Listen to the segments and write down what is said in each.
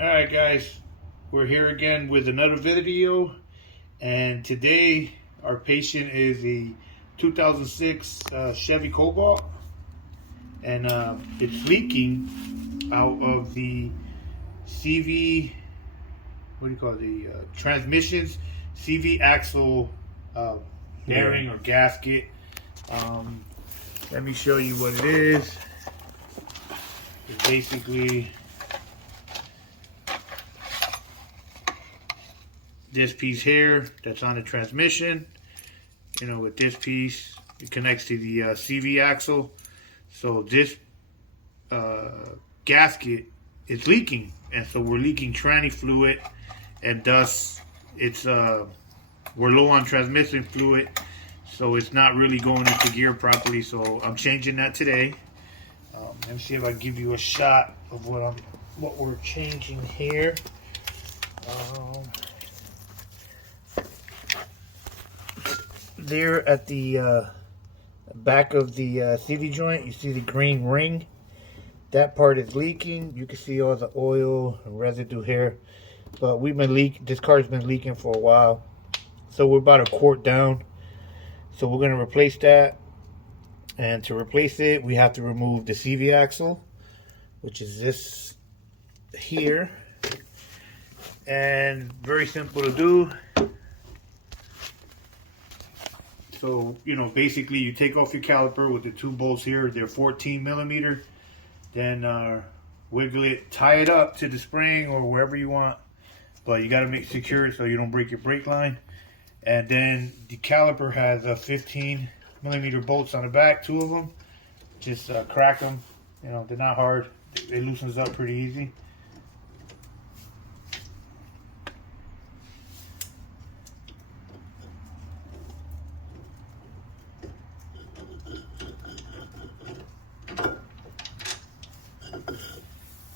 Alright guys, we're here again with another video, and today our patient is a 2006 Chevy Cobalt, and it's leaking out of the CV, what do you call it, the transmissions, CV axle bearing or gasket. Let me show you what it is. It's basically this piece here that's on the transmission. You know, with this piece, it connects to the CV axle. So this gasket is leaking, and so we're leaking tranny fluid, and thus it's we're low on transmission fluid, so it's not really going into gear properly. So I'm changing that today. Let me see if I can give you a shot of what we're changing here. There at the back of the CV joint, you see the green ring. That part is leaking. You can see all the oil and residue here. But this car's been leaking for a while. So we're about a quart down. So we're going to replace that. And to replace it, we have to remove the CV axle, which is this here. And very simple to do. So, you know, basically you take off your caliper with the two bolts here. They're 14 millimeter. Then wiggle it, tie it up to the spring or wherever you want. But you got to make secure it so you don't break your brake line. And then the caliper has 15 millimeter bolts on the back, two of them. Just crack them. You know, they're not hard. It loosens up pretty easy.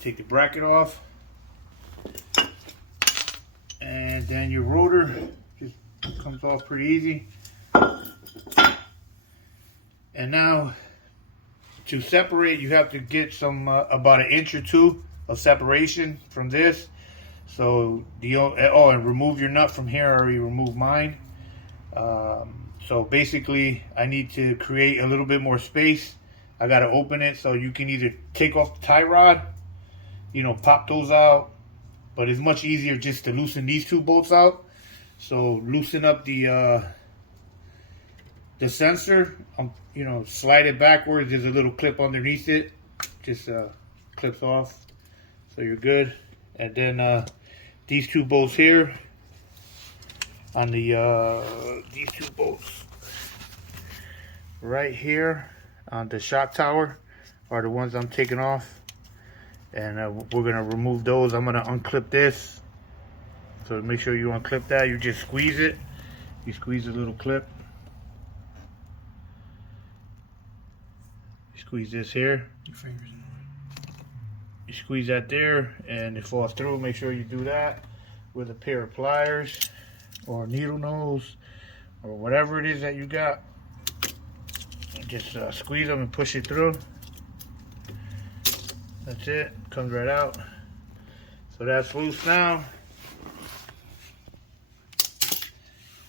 Take the bracket off, and then your rotor just comes off pretty easy. And now to separate, you have to get some about an inch or two of separation from this. So and remove your nut from here. I already removed mine. So basically I need to create a little bit more space. I got to open it so you can either take off the tie rod, you know, pop those out, but it's much easier just to loosen these two bolts out. So loosen up the sensor, you know, slide it backwards. There's a little clip underneath it, just clips off, so you're good. And then these two bolts here on the these two bolts right here on the shock tower are the ones I'm taking off. And we're going to remove those. I'm going to unclip this. So make sure you unclip that. You just squeeze it. You squeeze the little clip. You squeeze this here. Your fingers in the way. You squeeze that there and it falls through. Make sure you do that with a pair of pliers or needle nose or whatever it is that you got. Just squeeze them and push it through. That's it, comes right out. So that's loose now.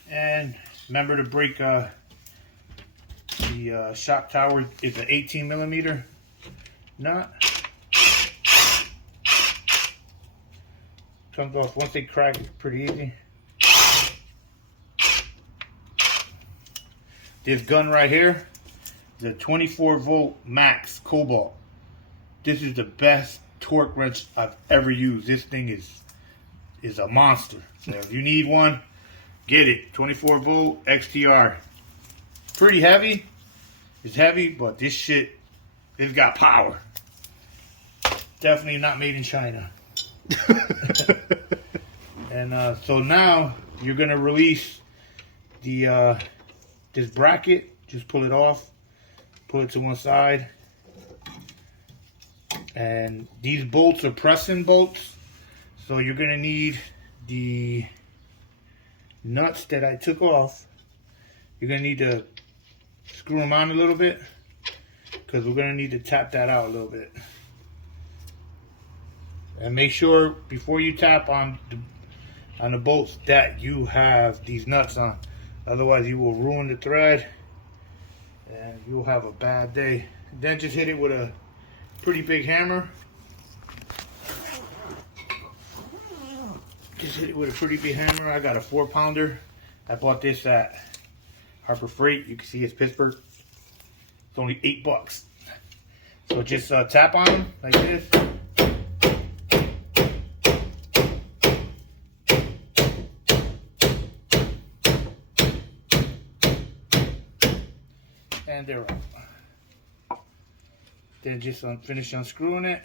And remember to break the shock tower. It's an 18 millimeter nut. Comes off once they crack, it's pretty easy. This gun right here is a 24 volt max Cobalt. This is the best torque wrench I've ever used. This thing is a monster. So if you need one, get it. 24 volt XTR. It's pretty heavy. It's heavy, but this shit, it's got power. Definitely not made in China. And so now you're gonna release the this bracket. Just pull it off. Pull it to one side. And these bolts are pressing bolts, so you're gonna need the nuts that I took off. You're gonna need to screw them on a little bit because we're gonna need to tap that out a little bit. And make sure before you tap on the bolts that you have these nuts on. Otherwise you will ruin the thread and you'll have a bad day. Then just hit it with a pretty big hammer. Just hit it with a pretty big hammer. I got a 4-pounder. I bought this at Harbor Freight. You can see it's Pittsburgh. It's only $8. So just tap on them like this. And they're up. Then just finish unscrewing it.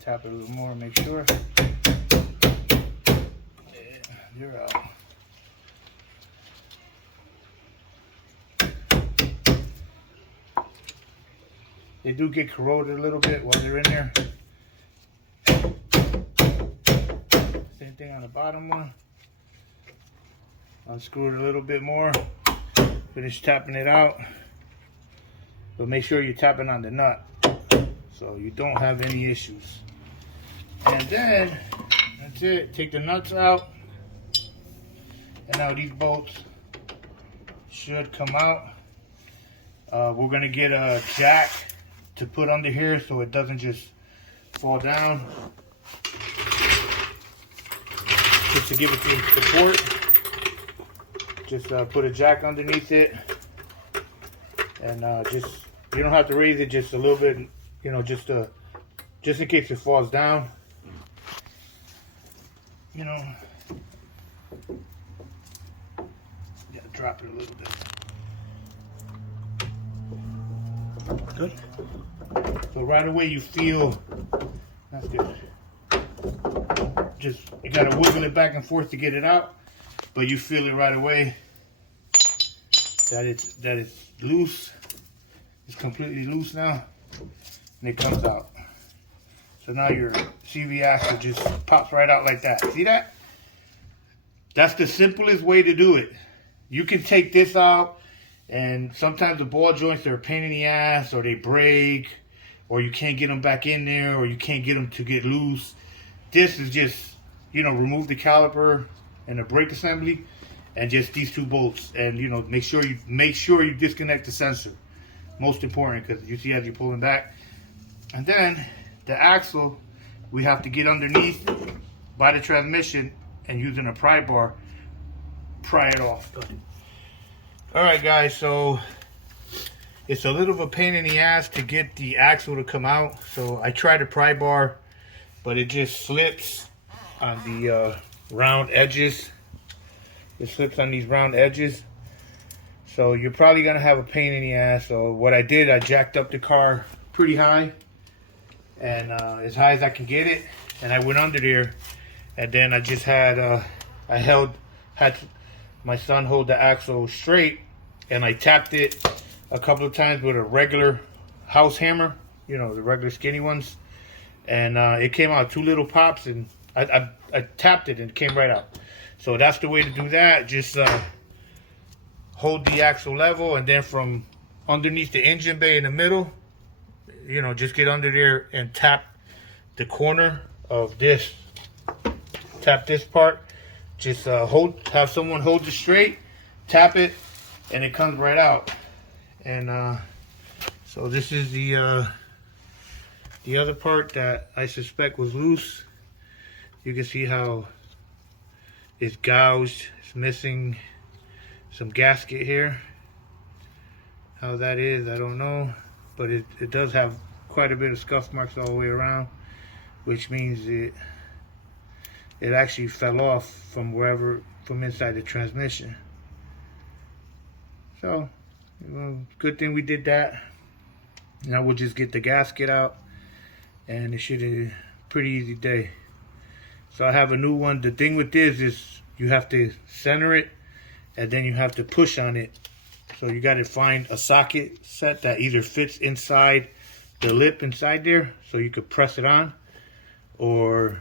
Tap it a little more, make sure. Yeah, they're out. They do get corroded a little bit while they're in there. Same thing on the bottom one. Unscrew it a little bit more. Finish tapping it out. But make sure you're tapping on the nut so you don't have any issues. And then, that's it. Take the nuts out. And now these bolts should come out. We're going to get a jack to put under here so it doesn't just fall down. Just to give it some support. Just put a jack underneath it. And just, you don't have to raise it, just a little bit, you know, just in case it falls down. You know, yeah, drop it a little bit. Good. So right away you feel, that's good. Just, you gotta wiggle it back and forth to get it out, but you feel it right away that it's loose. It's completely loose now, and it comes out. So now your CV axle just pops right out like that. See that? That's the simplest way to do it. You can take this out, and sometimes the ball joints are a pain in the ass, or they break, or you can't get them back in there, or you can't get them to get loose. This is just, you know, remove the caliper and the brake assembly, and just these 2 bolts, and you know, make sure you disconnect the sensor. Most important, because you see as you're pulling back. And then the axle, we have to get underneath by the transmission and using a pry bar, pry it off. Alright guys, so it's a little of a pain in the ass to get the axle to come out. So I tried a pry bar, but it just slips on the round edges. It slips on these round edges. So you're probably gonna have a pain in the ass. So what I did, I jacked up the car pretty high, and as high as I can get it, and I went under there, and then I just had had my son hold the axle straight, and I tapped it a couple of times with a regular house hammer, you know, the regular skinny ones, and it came out 2 little pops, and I tapped it and it came right out. So that's the way to do that. Just hold the axle level, and then from underneath the engine bay in the middle, you know, just get under there and tap the corner of this. Tap this part. Just have someone hold it straight, tap it, and it comes right out. And so this is the other part that I suspect was loose. You can see how it's gouged. It's missing some gasket here. How that is, I don't know, but it does have quite a bit of scuff marks all the way around, which means it actually fell off from inside the transmission. So, good thing we did that. Now we'll just get the gasket out, and it should be a pretty easy day. So I have a new one. The thing with this is you have to center it, and then you have to push on it. So you got to find a socket set that either fits inside the lip inside there, so you could press it on, or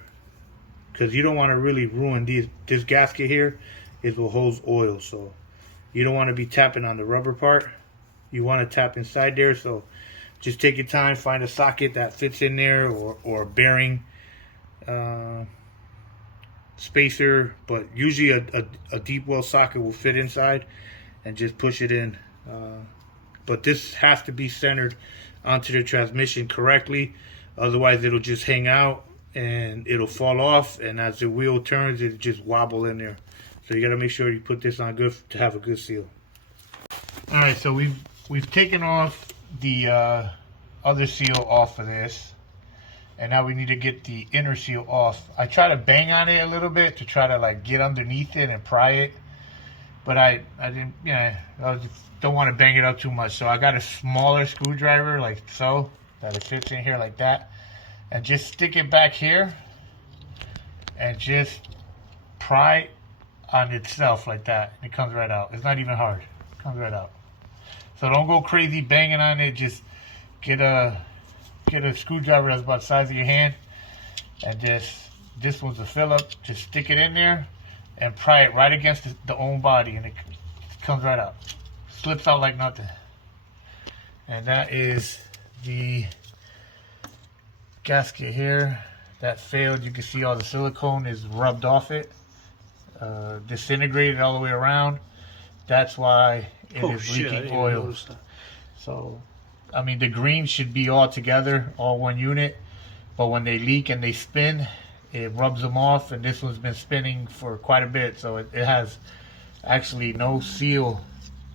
because you don't want to really ruin this gasket here is what holds oil. So you don't want to be tapping on the rubber part. You want to tap inside there. So just take your time, find a socket that fits in there, or a bearing spacer, but usually a deep well socket will fit inside, and just push it in. But this has to be centered onto the transmission correctly, otherwise it'll just hang out and it'll fall off, and as the wheel turns it'll just wobble in there. So you got to make sure you put this on good to have a good seal. All right, so we've taken off the other seal off of this, and now we need to get the inner seal off. I try to bang on it a little bit to try to like get underneath it and pry it, but I didn't, you know, I just don't want to bang it up too much. So I got a smaller screwdriver like so that it fits in here like that, and just stick it back here and just pry on itself like that. It comes right out. It's not even hard. It comes right out. So don't go crazy banging on it. Just get a screwdriver that's about the size of your hand, and this one's a Phillips. Just stick it in there and pry it right against the own body, and it comes right out. Slips out like nothing. And that is the gasket here that failed. You can see all the silicone is rubbed off it, disintegrated all the way around. That's why it is leaking oil. So I mean, the green should be all together, all one unit, but when they leak and they spin, it rubs them off, and this one's been spinning for quite a bit, so it has actually no seal,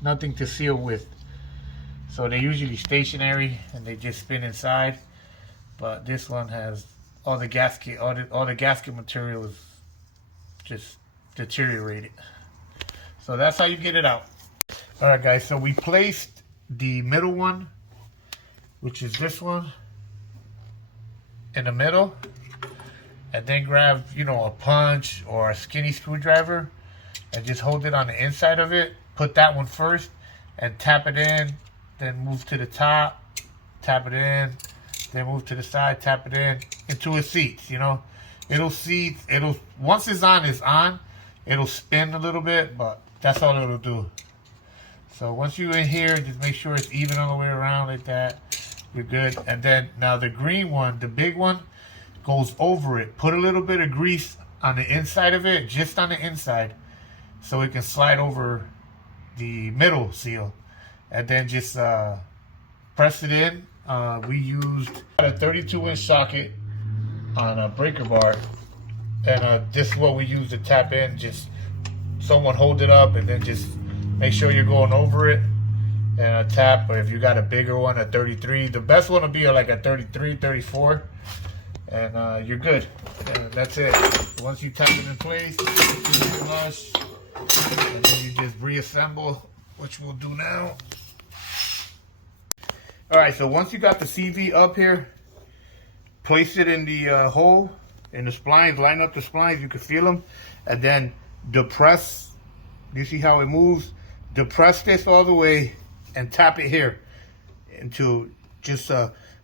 nothing to seal with. So they're usually stationary and they just spin inside, but this one has all the gasket, all the gasket material is just deteriorated. So that's how you get it out. All right, guys, so we placed the middle one, which is this one, in the middle, and then grab, you know, a punch or a skinny screwdriver and just hold it on the inside of it. Put that one first and tap it in, then move to the top, tap it in, then move to the side, tap it in until it seats, you know. It'll seat, once it's on, it'll spin a little bit, but that's all it'll do. So once you're in here, just make sure it's even all the way around like that. You're good. And then now the green one, the big one, goes over it. Put a little bit of grease on the inside of it, just on the inside, so it can slide over the middle seal. And then just press it in. We used a 32-inch socket on a breaker bar, and this is what we use to tap in. Just someone hold it up and then just make sure you're going over it and a tap. Or if you got a bigger one, a 33, the best one will be like a 33, 34, and you're good. And that's it. Once you tap it in place, it's flush, and then you just reassemble, which we'll do now. All right, so once you got the CV up here, place it in the hole, in the splines, line up the splines, you can feel them, and then depress. You see how it moves? Depress this all the way and tap it here until just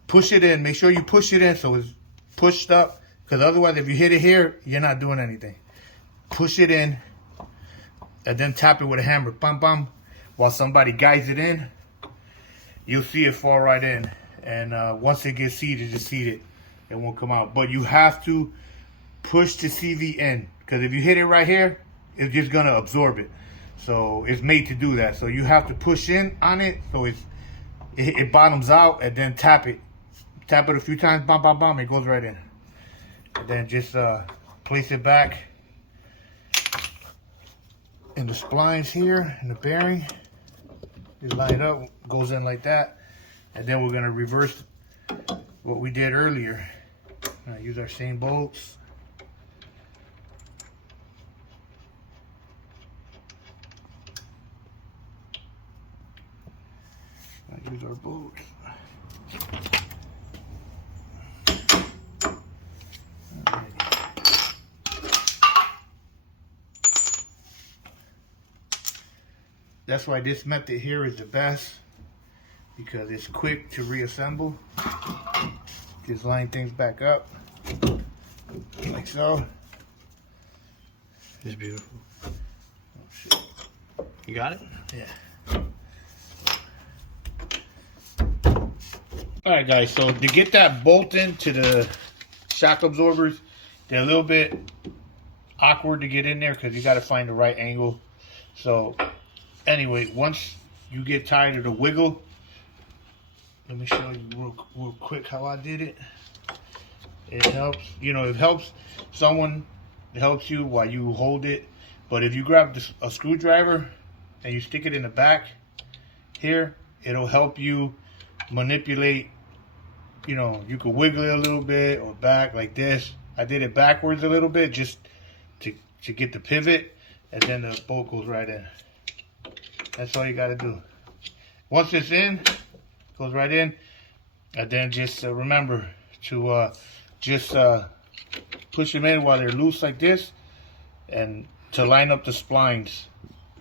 push it in. Make sure you push it in so it's pushed up, because otherwise if you hit it here, you're not doing anything. Push it in and then tap it with a hammer, bam, bam, while somebody guides it in. You'll see it fall right in, and once it gets seated, just seat it. It won't come out. But you have to push the CV in, because if you hit it right here, it's just gonna absorb it. So it's made to do that. So you have to push in on it so it bottoms out, and then tap it. Tap it a few times, bam, bam, bam, it goes right in. And then just place it back in the splines here, in the bearing. Just line it up, goes in like that. And then we're gonna reverse what we did earlier. Use our same bolts. Use our bolts. That's why this method here is the best, because it's quick to reassemble. Just line things back up like so. It's beautiful. Oh, shit. You got it? Yeah. Alright guys, so to get that bolt into the shock absorbers, they're a little bit awkward to get in there because you got to find the right angle. So anyway, once you get tired of the wiggle, let me show you real quick how I did it. It helps, it helps someone, it helps you while you hold it. But if you grab a screwdriver and you stick it in the back here, it'll help you manipulate. You could wiggle it a little bit or back like this. I did it backwards a little bit just to get the pivot, and then the bolt goes right in. That's all you got to do. Once it's in, goes right in, and then just remember to just push them in while they're loose like this, and to line up the splines,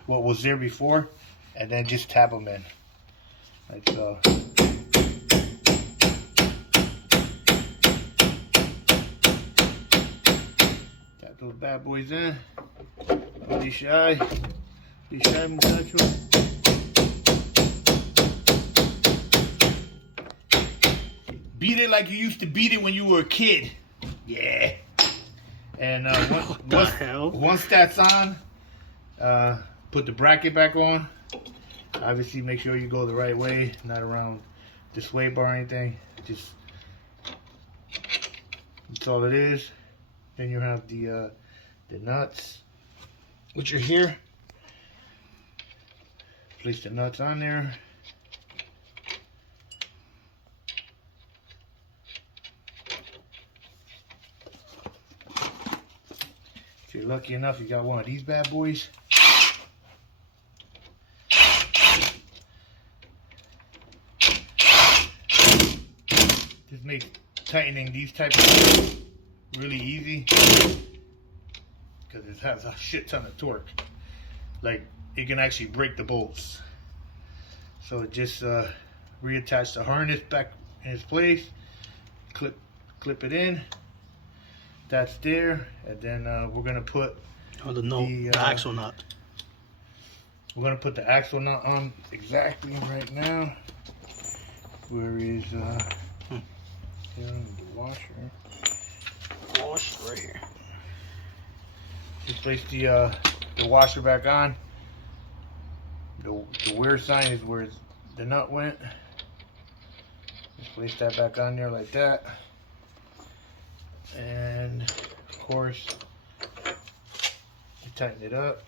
what was there before, and then just tap them in like so. Tap those bad boys in. Don't be shy. Be shy, muchacho. Beat it like you used to beat it when you were a kid. Yeah. And once that's on, put the bracket back on. Obviously, make sure you go the right way, not around the sway bar or anything. Just that's all it is. Then you have the nuts, which are here. Place the nuts on there. If you're lucky enough, you got one of these bad boys. Just makes tightening these type of things really easy because it has a shit ton of torque. Like, it can actually break the bolts. So just reattach the harness back in its place, clip it in. That's there, and then we're gonna put the axle nut. We're gonna put the axle nut on exactly right now. Where is the washer? Wash right here. Just place the washer back on. The wear sign is where the nut went. Just place that back on there like that. And of course, you tighten it up.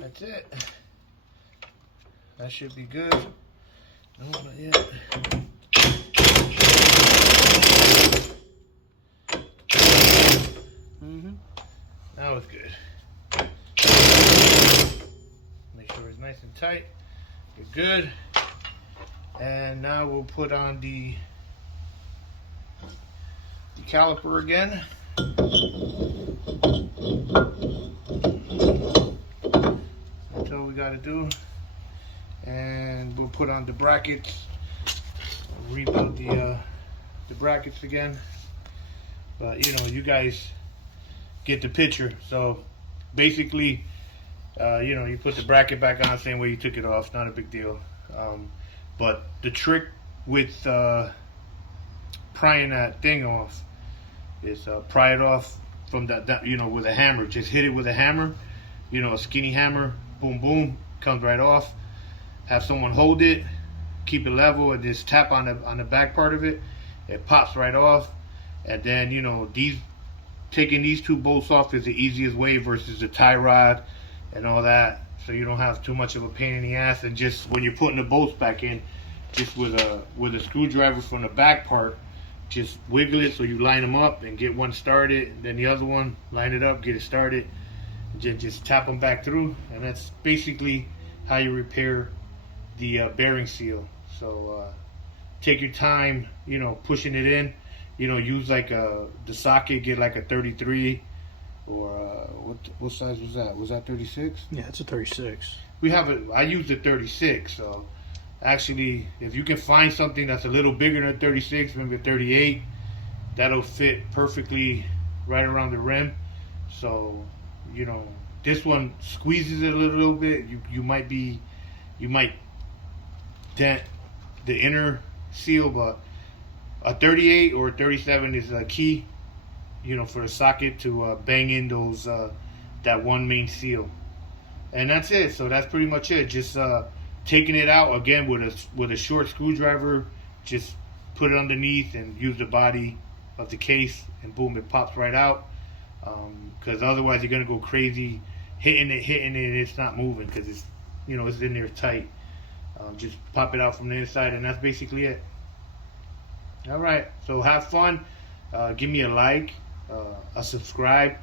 That's it. That should be good. No, not yet. That was good. Make sure it's nice and tight. You're good. And now we'll put on the caliper again. That's all we got to do. And we'll put on the brackets. Rebuild the brackets again. But you guys get the picture. So basically, you put the bracket back on the same way you took it off. Not a big deal. But the trick with prying that thing off is pry it off from that with a hammer. Just hit it with a hammer, a skinny hammer. Boom, boom, comes right off. Have someone hold it, keep it level, and just tap on the back part of it. It pops right off, and then taking these two bolts off is the easiest way versus the tie rod and all that. So you don't have too much of a pain in the ass. And just when you're putting the bolts back in, just with a screwdriver from the back part, just wiggle it so you line them up and get one started, and then the other one, line it up, get it started, and just tap them back through. And that's basically how you repair the bearing seal. So take your time, pushing it in. Use like the socket, get like a 33 or what size was that? Was that 36? Yeah, it's a 36. I used a 36, so Actually, if you can find something that's a little bigger than a 36, maybe a 38, that'll fit perfectly right around the rim. So, you know, this one squeezes it a little bit. You might dent the inner seal, but a 38 or a 37 is a key, you know, for the socket to bang in those that one main seal. And that's it. So that's pretty much it. Just taking it out again with a short screwdriver. Just put it underneath and use the body of the case, and boom, it pops right out. Because otherwise you're gonna go crazy hitting it, and it's not moving because it's, you know, it's in there tight. Just pop it out from the inside, and that's basically it. All right. So have fun. Give me a like, a subscribe.